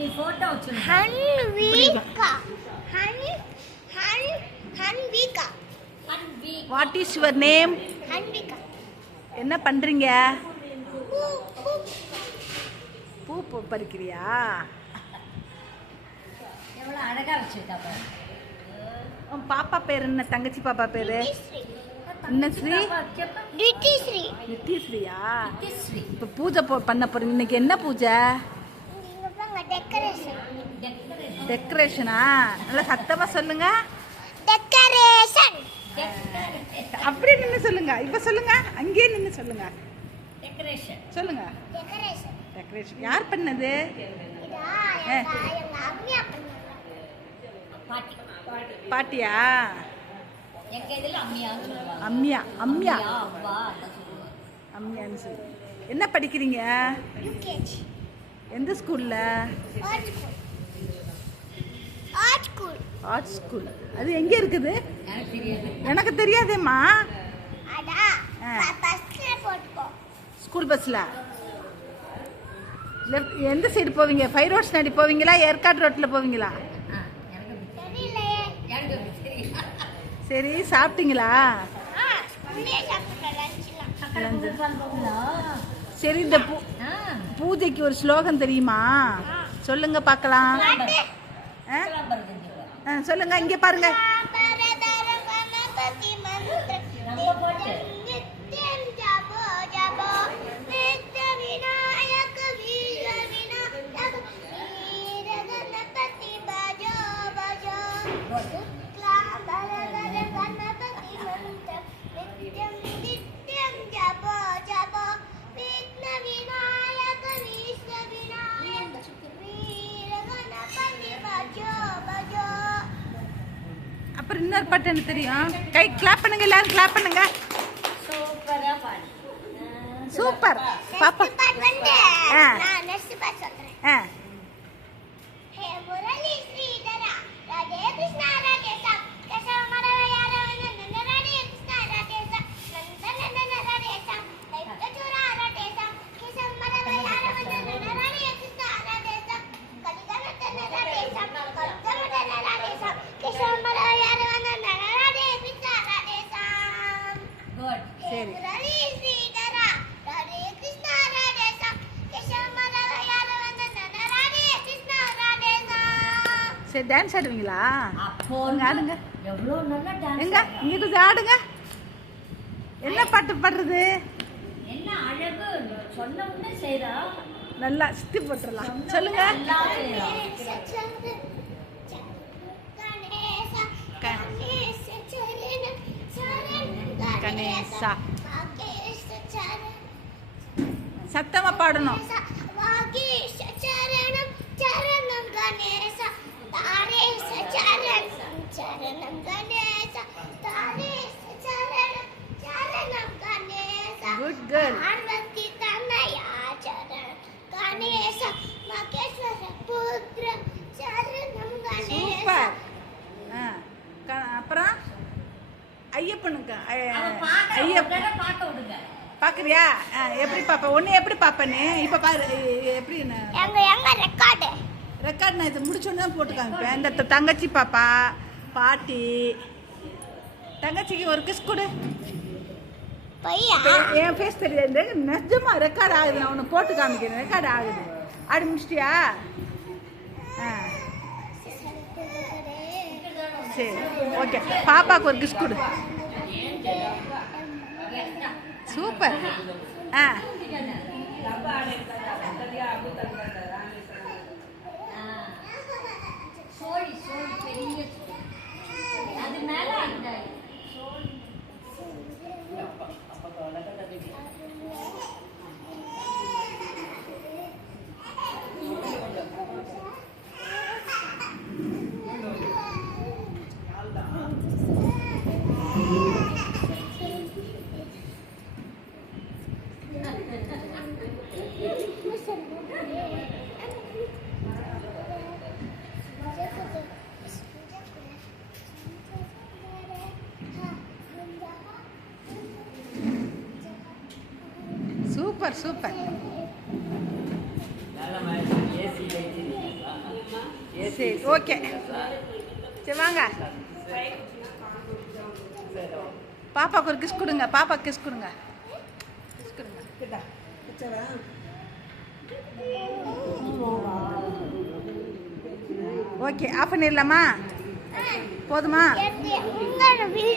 நீ போட்டோ வச்சு Hanvika. What is your name? Hanvika. என்ன பண்றீங்க? பூ பறிக்கிறியா? எவ்வளவு அழகா வச்சிருக்கா பாரு. உன் பாப்பா பேர் என்ன? தங்கச்சி பாப்பா பேரு என்ன? ஸ்ரீ நித்யஸ்ரீ. நித்யஸ்ரீயா? இப்ப பூஜை பண்ண போறீங்க. இன்னைக்கு என்ன பூஜை? டெக்கரேஷனா? நல்லா சத்தமா சொல்லுங்க. டெக்கரேஷன். அப்படியே நின்று சொல்லுங்க. இப்ப சொல்லுங்க. அங்கேயே நின்று சொல்லுங்க. டெக்கரேஷன் சொல்லுங்க. டெக்கரேஷன். டெக்கரேஷன் யார் பண்ணது? பாட்டி. பாட்டியா? எங்க இதுல அம்மியான்னு சொல்லுவாங்க. அம்மியா. அம்மியா அவ்வா அதான் சொல்லுவாங்க. அம்மியான்னு சொல்லு. என்ன படிக்கிறீங்க? யூகேஜி. எந்த ஸ்கூல்ல? Art school. Art school. Art school. அது எங்க இருக்குது? எனக்கு தெரியாது. எனக்கு தெரியாதேம்மா. அடா பஸ்ல போட்டுக்கோ. ஸ்கூல் பஸ்ல எந்த சைடு போவீங்க? 5 ரோட்ஸ் நடி போவீங்களா? ஏற்காடு ரோட்ல போவீங்களா? தெரியலையே. எனக்கு தெரியும். சரி, சாப்பிட்டீங்களா? ஸ்கூல்லே சாப்பிட்டலாம். சரி, இந்த பூஜைக்கு ஒரு ஸ்லோகம் தெரியுமா? சொல்லுங்க பார்க்கலாம். சொல்லுங்க. இங்க பாருங்க. அப்புறம் இன்னொரு பாட்டு எனக்கு தெரியும். கை கிளாப் பண்ணுங்க. எல்லாரும் கிளாப் பண்ணுங்க. சூப்பரா பாடு. சூப்பர். பாப்பா நான் நெக்ஸ்ட் பாட்டு சொல்றேன். ஹே முரளி ஸ்ரீதரா ராதே கிருஷ்ணா ராதே சா கேசவ மரவயார நந்த ராதே கிருஷ்ணா ராதே சா நந்த ராதே சா லைட்ட சுரா ராதே சா கேசவ மரவயார நந்த ராதே கிருஷ்ணா ராதே சா கலிகன ராதே சா கல்கன ராதே சா கேசவ மரவயார நந்த ராதே கிருஷ்ணா ராதே சா. குட். சரி. முரளி ஸ்ரீதரா ராதே கிருஷ்ணா ராதே சா கேசவ மரவயார நந்த ராதே கிருஷ்ணா ராதே சா. சரி, டான்ஸ் ஆடுவீங்களா? அப்போ ஆடுங்க. எவ்வளவு நல்லா டான்ஸ். எங்க இங்க கொஞ்சம் ஆடுங்க. என்ன பாட்டு பாடுறது? என்ன அழகு. சொன்ன உடனே செய்றா. நல்லா சுத்தி போட்டுடலாம். சொல்லுங்க. நல்லா செய்றா. கணேசா. சத்தமா பாடணும். Good girl. சூப்பர். அப்புறம் ஐயப்பனுக்கு ஐயப்பன் பார்க்க விடுங்க. பாக்குறியா? எப்படி பாப்ப? ஒன்னு எப்படி பாப்பனே? இப்ப பாரு எப்படி ரெக்கார்ட் நான் இது முடிச்சோன்னு தான் போட்டு காமிப்பேன். இந்த தங்கச்சி பாப்பா, பாட்டி, தங்கச்சிக்கு ஒரு கிஸ் கொடு. என் ஃபேஸ் தெரியாது. நிஜமா ரெக்கார்ட் ஆகுது. நான் உன்னை போட்டு காமிக்கிறேன். ரெக்கார்ட் ஆகுது. ஆடி முடிச்சிட்டியா? சரி, ஓகே. பாப்பாவுக்கு ஒரு கிஸ் கொடு. சூப்பர். சோழி சோழி பெரிய அது மேல அந்த சூப்பர் சூப்பர். சரி ஓகே சரி வாங்க பாப்பாக்கு ஒரு கிஸ் கொடுங்க பாப்பா கிஸ் கொடுங்க கிஸ் கொடுங்க ஓகே ஆஃப் பண்ணிடலாமா போதுமா உங்களோட வீடியோ